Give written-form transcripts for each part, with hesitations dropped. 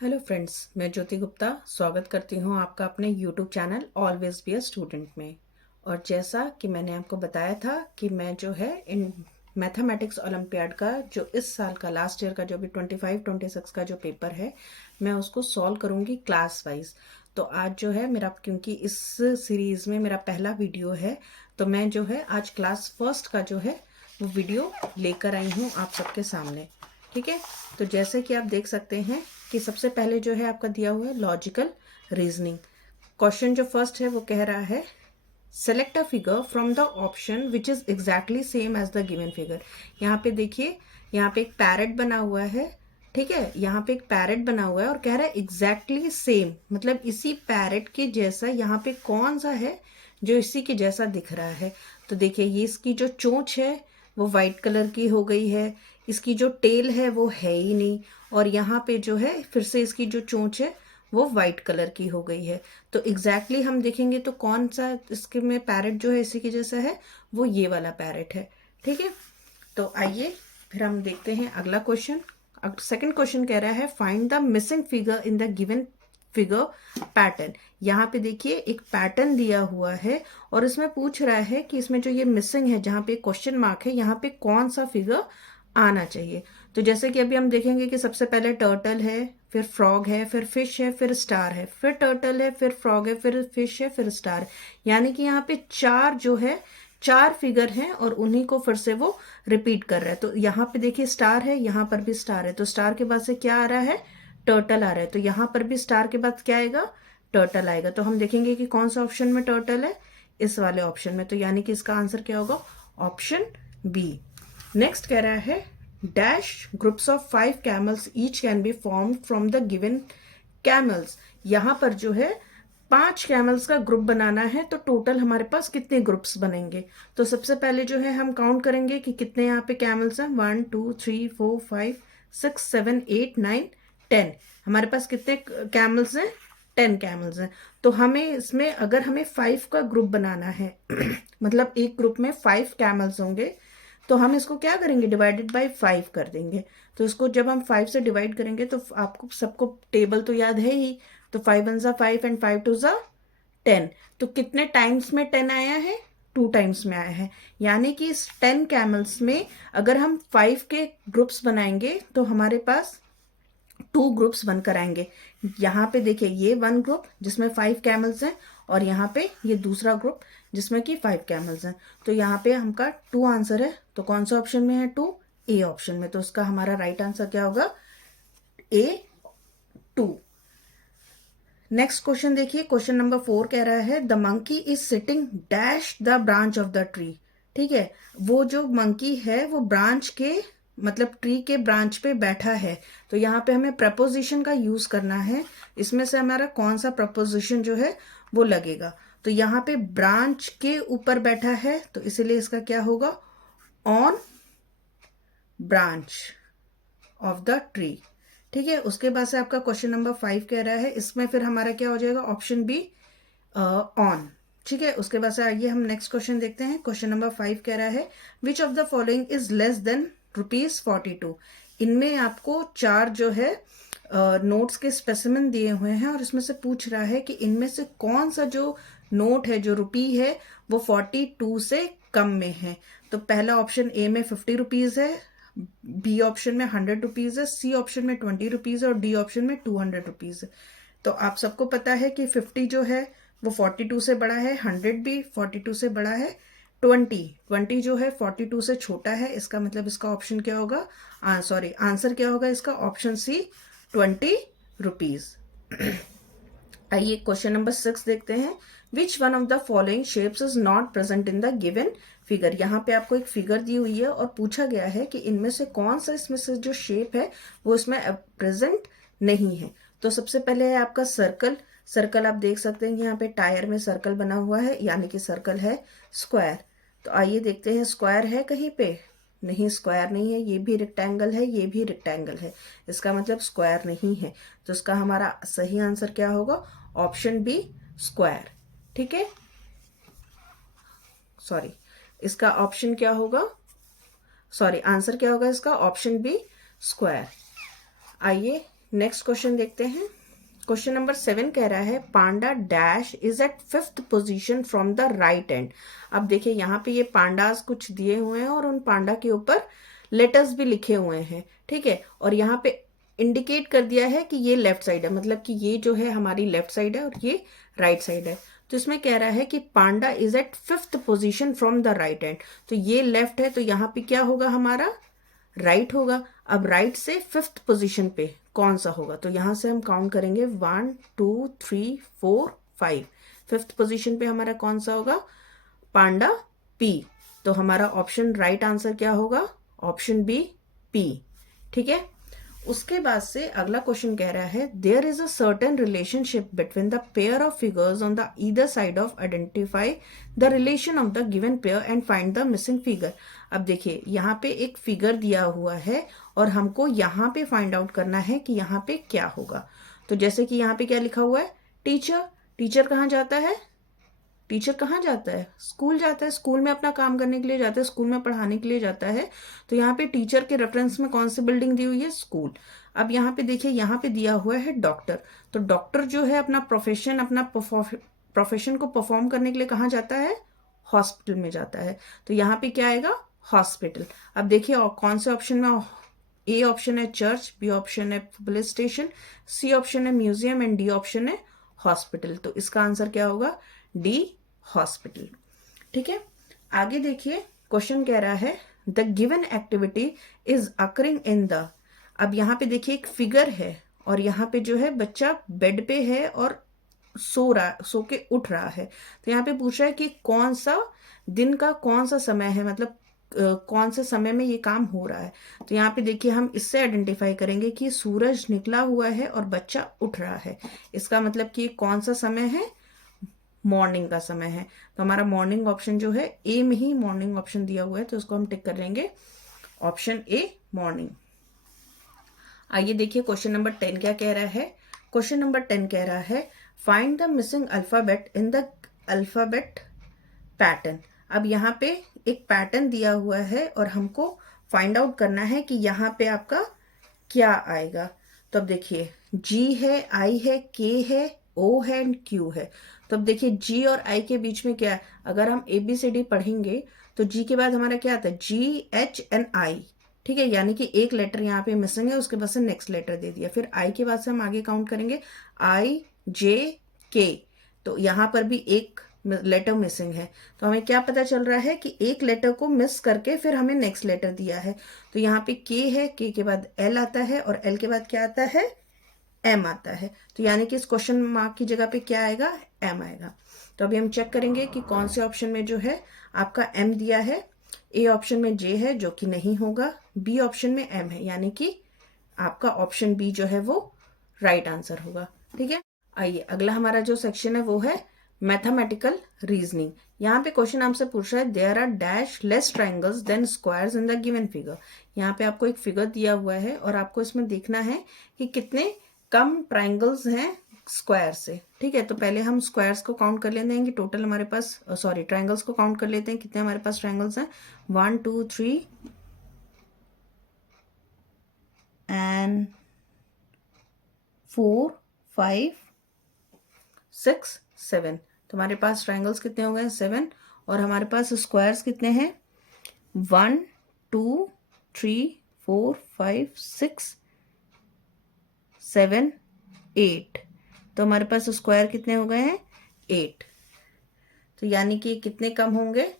Hello friends, मैं ज्योति गुप्ता स्वागत करती हूँ आपका अपने YouTube channel always be a student में। और जैसा कि मैंने आपको बताया था कि मैं जो है इन मैथमेटिक्स ओलंपियाड का जो इस साल का लास्ट ईयर का जो भी 25-26 का जो पेपर है, मैं उसको सॉल्व करूँगी क्लास वाइज। तो आज जो है मेरा, क्योंकि इस सीरीज़ में मेरा पहला वीडियो है, तो मैं जो है आज क्लास फर्स्ट का जो है वो वीडियो लेकर आई हूँ आप सबके सामने। ठीक है, तो जैसे कि आप देख सकते हैं कि सबसे पहले जो है आपका दिया हुआ है लॉजिकल रीजनिंग। क्वेश्चन जो फर्स्ट है वो कह रहा है select a figure from the option which is exactly same as the given figure. यहाँ पे देखिए, यहाँ पे एक पैरेट बना हुआ है। ठीक है, यहाँ पे एक पैरेट बना हुआ है और कह रहा है एग्जैक्टली सेम, मतलब इसी पैरेट के जैसा यहाँ पे कौन सा है जो इसी के जैसा दिख रहा है। तो देखिए, ये इसकी जो चोंच है वो वाइट कलर की हो गई है, इसकी जो टेल है वो है ही नहीं, और यहाँ पे जो है फिर से इसकी जो चोंच है वो वाइट कलर की हो गई है। तो एग्जैक्टली हम देखेंगे तो कौन सा इसके में पैरेट जो है इसी के जैसा है, वो ये वाला पैरेट है। ठीक है, तो आइए फिर हम देखते हैं अगला क्वेश्चन। सेकंड क्वेश्चन कह रहा है find the missing figure in the given figure pattern. यहाँ पे देखिए एक पैटर्न दिया हुआ है और इसमें पूछ रहा है कि इसमें जो ये मिसिंग है, जहाँ पे क्वेश्चन मार्क है, यहाँ पे कौन सा फिगर आना चाहिए। तो जैसे कि अभी हम देखेंगे कि सबसे पहले टर्टल है, फिर फ्रॉग है, फिर फिश है, फिर स्टार है, फिर टर्टल है, फिर फ्रॉग है, फिर फिश है, फिर स्टार। यानी कि यहाँ पे चार जो है, चार फिगर हैं और उन्हीं को फिर से वो रिपीट कर रहा है। तो यहाँ पे देखिए स्टार है, यहाँ पर भी स्टार है, तो स्टार के बाद से क्या आ रहा है, टर्टल आ रहा है। तो यहाँ पर भी स्टार के बाद क्या आएगा, टर्टल आएगा। तो हम देखेंगे कि कौन सा ऑप्शन में टर्टल है, इस वाले ऑप्शन में। तो यानी कि इसका आंसर क्या होगा, ऑप्शन बी। नेक्स्ट कह रहा है dash groups of 5 camels each can be form from the given camels. यहाँ पर जो है 5 कैमल्स का ग्रुप बनाना है, तो टोटल हमारे पास कितने ग्रुप्स बनेंगे। तो सबसे पहले जो है हम काउंट करेंगे कि कितने यहाँ पे कैमल्स हैं। 1 2 3 4 5 6 7 8 9 10। हमारे पास कितने कैमल्स हैं, 10 कैमल्स हैं। तो हमें इसमें अगर हमें 5 का ग्रुप बनाना है मतलब एक ग्रुप में 5 कैमल्स होंगे, तो हम इसको क्या करेंगे, डिवाइडेड बाय 5 कर देंगे। तो इसको जब हम 5 से डिवाइड करेंगे तो आपको सबको टेबल तो याद है ही। तो 5 1 ज़ा 5 एंड 5 2 ज़ा 10। तो कितने टाइम्स में 10 आया है, 2 टाइम्स में आया है। यानी कि इस 10 कैमल्स में अगर हम 5 के ग्रुप्स बनाएंगे तो हमारे पास 2 ग्रुप्स बनकर आएंगे। यहाँ पे देखिए ये 1 ग्रुप जिसमें 5 कैमल्स हैं, और यहाँ पे ये दूसरा ग्रुप जिसमें कि 5 कैमल्स हैं। तो यहाँ पे हमका 2 आंसर है। तो कौन सा ऑप्शन में है, 2, ए ऑप्शन में। तो उसका हमारा राइट आंसर क्या होगा, ए 2। नेक्स्ट क्वेश्चन देखिए, क्वेश्चन नंबर 4 कह रहा है the monkey is sitting dash the branch of the tree. ठीक है, वो जो मंकी है वो ब्रांच के, मतलब ट्री के ब्रांच पे बैठा है। तो यहाँ पे हमें प्रपोजिशन का यूज करना है। इसमें से हमारा कौन सा प्रपोजिशन जो है वो लगेगा। तो यहाँ पे ब्रांच के ऊपर बैठा है, तो इसीलिए इसका क्या होगा, on branch of the tree. ठीक है, उसके बाद से आपका क्वेश्चन नंबर 5 कह रहा है, इसमें फिर हमारा क्या हो जाएगा, ऑप्शन बी, ऑन। ठीक है, उसके बाद से आइए हम नेक्स्ट क्वेश्चन देखते हैं। क्वेश्चन नंबर 5 कह रहा है which of the following is less than ₹42। इनमें आपको चार जो है नोट्स के स्पेसिमेन दिए हुए हैं और इसमें से पूछ रहा है कि इनमें से कौन सा जो नोट है, जो रुपी है, वो 42 से कम में है। तो पहला ऑप्शन ए में ₹50 है, बी ऑप्शन में ₹100 है, सी ऑप्शन में ₹20 है और डी ऑप्शन में ₹200 है। तो आप सबको पता है कि 50 जो है वो 42 से बड़ा है, 100 भी 42 से बड़ा है, 20 जो है 42 से छोटा है। इसका मतलब इसका ऑप्शन क्या होगा, सॉरी आंसर क्या होगा इसका, ऑप्शन सी, ₹20। आइए क्वेश्चन नंबर 6 देखते हैं। Which one of the following shapes is not present in the given figure. यहाँ पे आपको एक फिगर दी हुई है और पूछा गया है कि इनमें से कौन सा, इसमें से जो शेप है वो इसमें प्रेजेंट नहीं है। तो सबसे पहले है आपका सर्कल। सर्कल आप देख सकते हैं यहाँ पे टायर में सर्कल बना हुआ है, यानी कि सर्कल है। स्क्वायर, तो आइए देखते हैं स्क्वायर है कहीं पे, नहीं स्क्वायर नहीं है। ये भी रेक्टेंगल है, ये भी रेक्टेंगल है, इसका मतलब स्क्वायर नहीं है। तो इसका हमारा सही आंसर क्या होगा, ऑप्शन बी, स्क्वायर। ठीक है, सॉरी इसका ऑप्शन क्या होगा, सॉरी आंसर क्या होगा इसका, ऑप्शन बी, स्क्वायर। आइए नेक्स्ट क्वेश्चन देखते हैं। क्वेश्चन नंबर 7 कह रहा है panda dash is at 5th position from the right end. अब देखिए यहाँ पे ये पांडास कुछ दिए हुए हैं और उन पांडा के ऊपर लेटर्स भी लिखे हुए हैं, ठीक है, और यहाँ पे इंडिकेट कर दिया है कि ये लेफ्ट साइड है, मतलब कि ये जो है हमारी लेफ्ट साइड है और ये राइट साइड है। तो इसमें कह रहा है कि panda is at 5th position from the right end, तो ये लेफ्ट है तो यहाँ पे क्या होगा हमारा राइट होगा। अब राइट से 5th पोजीशन पे कौन सा होगा, तो यहां से हम काउंट करेंगे 1 2 3 4 5। 5th पोजीशन पे हमारा कौन सा होगा, पांडा पी। तो हमारा ऑप्शन राइट आंसर क्या होगा, ऑप्शन बी पी, ठीक है। उसके बाद से अगला क्वेश्चन कह रहा है there is a certain relationship between the pair of figures on the either side of identify the relation of the given pair and find the missing figure. अब देखिए यहाँ पे एक फिगर दिया हुआ है और हमको यहाँ पे फाइंड आउट करना है कि यहाँ पे क्या होगा। तो जैसे कि यहाँ पे क्या लिखा हुआ है, टीचर। टीचर कहाँ जाता है, टीचर कहाँ जाता है, स्कूल जाता है, स्कूल में अपना काम करने के लिए जाता है, स्कूल में पढ़ाने के लिए जाता है। तो यहाँ पे टीचर के रेफरेंस में कौन सी बिल्डिंग दी हुई है, स्कूल। अब यहाँ पे देखिए यहाँ पे दिया हुआ है डॉक्टर। तो डॉक्टर जो है अपना प्रोफेशन को परफॉर्म करने के लिए कहाँ जाता है, हॉस्पिटल में जाता है। तो यहाँ पे क्या आएगा, हॉस्पिटल। अब देखिए और कौन से ऑप्शन में, ए ऑप्शन है चर्च, बी ऑप्शन है पुलिस स्टेशन, सी ऑप्शन है म्यूजियम एंड डी ऑप्शन है हॉस्पिटल। तो इसका आंसर क्या होगा, डी हॉस्पिटल, ठीक है। आगे देखिए क्वेश्चन कह रहा है the given activity is occurring in the. अब यहाँ पे देखिए एक फिगर है और यहाँ पे जो है बच्चा बेड पे है और सो के उठ रहा है। तो यहाँ पे पूछ रहा है कि कौन सा दिन का कौन सा समय है, मतलब कौन से समय में ये काम हो रहा है। तो यहाँ पे देखिए हम इससे आइडेंटिफाई करेंगे कि सूरज निकला हुआ है और बच्चा उठ रहा है। इसका मतलब कि कौन सा समय है, मॉर्निंग का समय है। तो हमारा मॉर्निंग ऑप्शन जो है, ए में ही मॉर्निंग ऑप्शन दिया हुआ है तो उसको हम टिक कर लेंगे, ऑप्शन ए मॉर्निंग। आइए देखिए क्वेश्चन नंबर 10 क्या कह रहा है। क्वेश्चन नंबर 10 कह रहा है find the missing alphabet in the alphabet pattern. अब यहाँ पे एक पैटर्न दिया हुआ है और हमको फाइंड आउट करना है कि यहाँ पे आपका क्या आएगा। तो अब देखिए जी है, आई है, के है, ओ है एंड क्यू है। तो अब देखिए जी और आई के बीच में क्या है, अगर हम ABCD पढ़ेंगे तो जी के बाद हमारा क्या आता है, GHNI, ठीक है, यानी कि एक लेटर यहाँ पे मिसिंग है, उसके बाद से नेक्स्ट लेटर दे दिया। फिर आई के बाद से हम आगे काउंट करेंगे IJK, तो यहाँ पर भी एक लेटर मिसिंग है। तो हमें क्या पता चल रहा है कि एक लेटर को मिस करके फिर हमें नेक्स्ट लेटर दिया है। तो यहाँ पे के है, के के बाद एल आता है और एल के बाद क्या आता है, एम आता है। तो यानी कि इस क्वेश्चन मार्क की जगह पे क्या आएगा, एम आएगा। तो अभी हम चेक करेंगे कि कौन से ऑप्शन में जो है आपका एम दिया है। ए ऑप्शन में जे है जो कि नहीं होगा, बी ऑप्शन में एम है, यानी कि आपका ऑप्शन बी जो है वो राइट आंसर होगा, ठीक है। आइए अगला हमारा जो सेक्शन है वो है मैथमेटिकल रीजनिंग। यहाँ पे क्वेश्चन आपसे पूछ रहा है there are dash less triangles than squares in the given figure. यहाँ पे आपको एक फिगर दिया हुआ है और आपको इसमें देखना है कि कितने कम ट्राइंगल्स हैं स्क्वायर से, ठीक है। तो पहले हम स्क्वायर्स को काउंट कर लेते हैं कि टोटल हमारे पास, सॉरी ट्राइंगल्स को काउंट कर लेते हैं कितने हमारे पास ट्राइंगल्स हैं, 1 2 3 एंड 4 5 6 7। तो हमारे पास ट्राइंगल्स कितने हो गए, 7। और हमारे पास स्क्वायर्स कितने हैं, 1 2 3 4 5 6 7 8। तो हमारे पास स्क्वायर कितने हो गए हैं, 8। तो यानी कि कितने कम होंगे,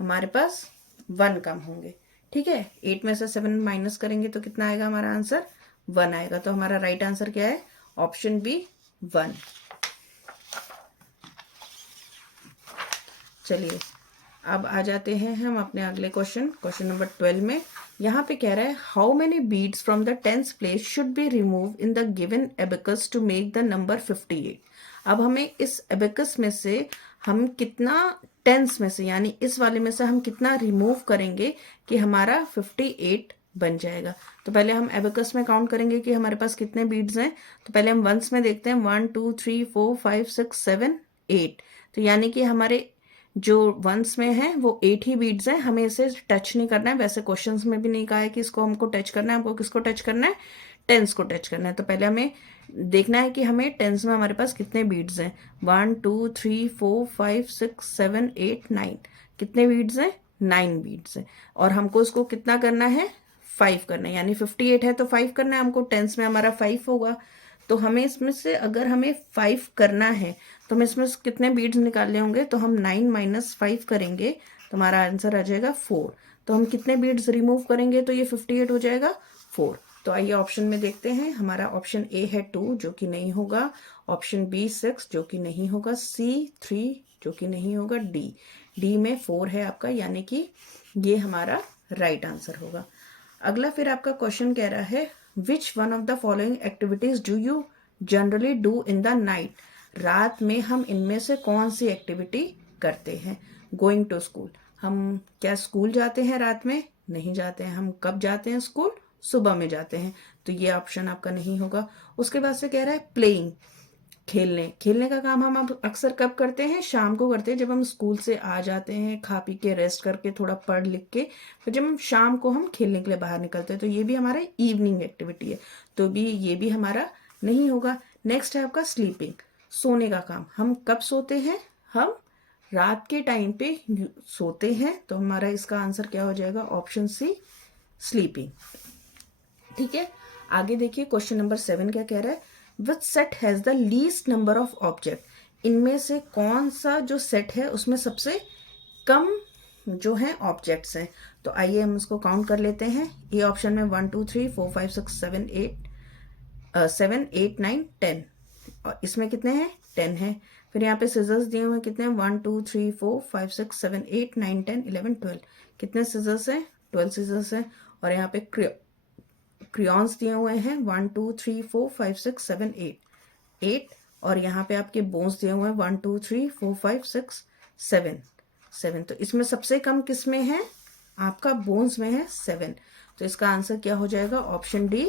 हमारे पास 1 कम होंगे, ठीक है। 8 में से 7 माइनस करेंगे तो कितना आएगा हमारा आंसर, 1 आएगा। तो हमारा राइट आंसर क्या है, ऑप्शन बी 1। चलिए अब आ जाते हैं हम अपने अगले क्वेश्चन नंबर 12 में। यहाँ पे कह रहा है how many beads from the 10th place should be remove in the given abacus to make the number 58। अब हमें इस एबेकस में से हम कितना, टेंस में से यानी इस वाले में से हम कितना रिमूव करेंगे कि हमारा 58 बन जाएगा। तो पहले हम एबेकस में काउंट करेंगे कि हमारे पास कितने बीड्स हैं। तो पहले हम वंस में देखते हैं, 1 2 3 4 5 6 7 8। तो यानी कि हमारे जो वंस में है वो 8 ही बीड्स हैं, हमें इसे टच नहीं करना है। वैसे क्वेश्चंस में भी नहीं कहा है कि इसको हमको टच करना है, हमको किसको टच करना है, टेंस को टच करना है। तो पहले हमें देखना है कि हमें टेंस में हमारे पास कितने बीड्स हैं। 1 2 3 4 5 6 7 8 9, कितने बीड्स हैं? 9 बीड्स हैं। और हमको इसको कितना करना है? 5 करना है, यानी 58 है तो 5 करना है हमको। टेंस में हमारा 5 होगा, तो हमें इसमें से अगर हमें 5 करना है तो हमें इसमें से कितने बीड्स निकालने होंगे? तो हम 9 माइनस 5 करेंगे तो हमारा आंसर आ जाएगा 4। तो हम कितने बीड्स रिमूव करेंगे तो ये 58 हो जाएगा? 4। तो आइए ऑप्शन में देखते हैं। हमारा ऑप्शन ए है 2 जो कि नहीं होगा, ऑप्शन बी 6 जो कि नहीं होगा, सी 3 जो कि नहीं होगा, डी में 4 है आपका, यानी कि ये हमारा राइट आंसर होगा। अगला फिर आपका क्वेश्चन कह रहा है which one of the following activities do you generally do in the night? रात में हम इनमें से कौन सी एक्टिविटी करते हैं? गोइंग टू स्कूल, हम क्या स्कूल जाते हैं रात में? नहीं जाते हैं। हम कब जाते हैं स्कूल? सुबह में जाते हैं, तो ये ऑप्शन आपका नहीं होगा। उसके बाद से कह रहा है प्लेइंग, खेलने का काम हम अब अक्सर कब करते हैं? शाम को करते हैं, जब हम स्कूल से आ जाते हैं, खा पी के रेस्ट करके थोड़ा पढ़ लिख के, फिर जब हम शाम को हम खेलने के लिए बाहर निकलते हैं, तो ये भी हमारा इवनिंग एक्टिविटी है, तो भी ये भी हमारा नहीं होगा। नेक्स्ट है आपका स्लीपिंग, सोने का काम। हम कब सोते हैं? हम रात के टाइम पे सोते हैं, तो हमारा इसका आंसर क्या हो जाएगा? Option C, sleeping. ठीक है, आगे देखिए क्वेश्चन नंबर 7 क्या कह रहा है, which set has the least number of object? इनमें से कौन सा जो सेट है उसमें सबसे कम जो है ऑब्जेक्ट्स हैं? तो आइए हम इसको काउंट कर लेते हैं। ये ऑप्शन में 1 2 3 4 5 6 7 8 9 10, और इसमें कितने हैं? 10 है। फिर यहाँ पे सिजर्स दिए हुए कितने हैं? 1 2 3 4 5 6 7 8 9 10 11 12, कितने सिजर्स हैं? 12 सिजर्स हैं। और यहाँ पे क्रियॉन्स दिए हुए हैं 1 2 3 4 5 6 7 8, और यहाँ पे आपके बोन्स दिए हुए हैं 1 2 3 4 5 6 7। तो इसमें सबसे कम किस में है? आपका बोन्स में है 7। तो इसका आंसर क्या हो जाएगा? ऑप्शन डी,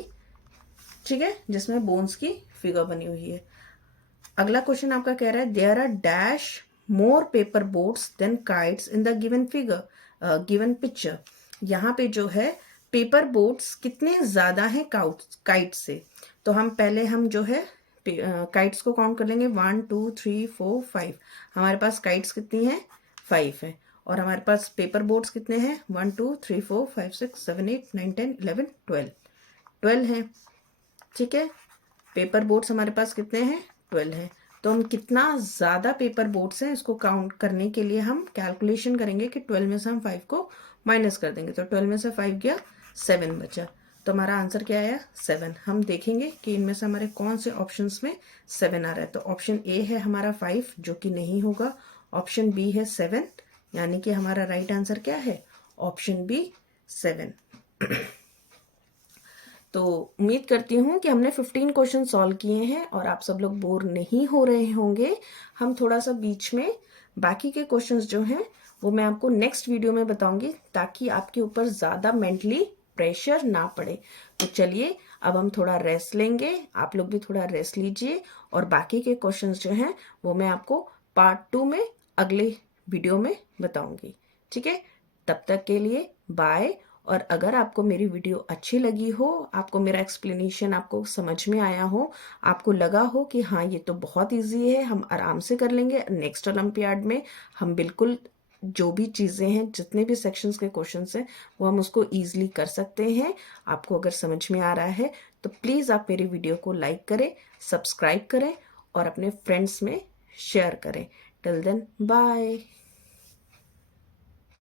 ठीक है, जिसमें बोन्स की फिगर बनी हुई है। अगला क्वेश्चन आपका कह रहा है there are dash more paper boats than kites in the given figure, given picture. यहाँ पे जो है पेपर बोट्स कितने ज्यादा हैं काइट से? तो हम पहले हम जो है काइट्स को काउंट कर लेंगे 1 2 3 4 5। हमारे पास काइट्स कितनी है? 5 है। और हमारे पास पेपर बोट्स कितने हैं? 1 2 3 4 5 6 7 8 9 10 11 12 है। ठीक है, पेपर बोट्स हमारे पास कितने हैं? 12 है। तो हम कितना ज़्यादा पेपर बोट्स हैं इसको काउंट करने के लिए हम कैलकुलेशन करेंगे कि 12 में से हम 5 को माइनस कर देंगे, तो 12 में से 5 गया, 7 बचा। तो हमारा आंसर क्या आया? 7। हम देखेंगे कि इनमें से हमारे कौन से ऑप्शंस में 7 आ रहा है। तो ऑप्शन ए है हमारा 5 जो कि नहीं होगा, ऑप्शन बी है 7, यानी कि हमारा राइट आंसर क्या है? Option B 7। तो उम्मीद करती हूँ कि हमने 15 क्वेश्चन सॉल्व किए हैं और आप सब लोग बोर नहीं हो रहे होंगे। हम थोड़ा सा बीच में बाकी के क्वेश्चंस जो हैं वो मैं आपको नेक्स्ट वीडियो में बताऊंगी, ताकि आपके ऊपर ज़्यादा मेंटली प्रेशर ना पड़े। तो चलिए अब हम थोड़ा रेस्ट लेंगे, आप लोग भी थोड़ा रेस्ट लीजिए, और बाकी के क्वेश्चंस जो हैं वो मैं आपको पार्ट 2 में अगले वीडियो में बताऊंगी। ठीक है, तब तक के लिए बाय। और अगर आपको मेरी वीडियो अच्छी लगी हो, आपको मेरा एक्सप्लेनेशन आपको समझ में आया हो, आपको लगा हो कि हाँ ये तो बहुत इजी है, हम आराम से कर लेंगे, नेक्स्ट ओलंपियाड में हम बिल्कुल जो भी चीज़ें हैं, जितने भी सेक्शंस के क्वेश्चंस हैं वो हम उसको ईजिली कर सकते हैं, आपको अगर समझ में आ रहा है तो प्लीज़ आप मेरी वीडियो को लाइक करें, सब्सक्राइब करें और अपने फ्रेंड्स में शेयर करें। Till then bye.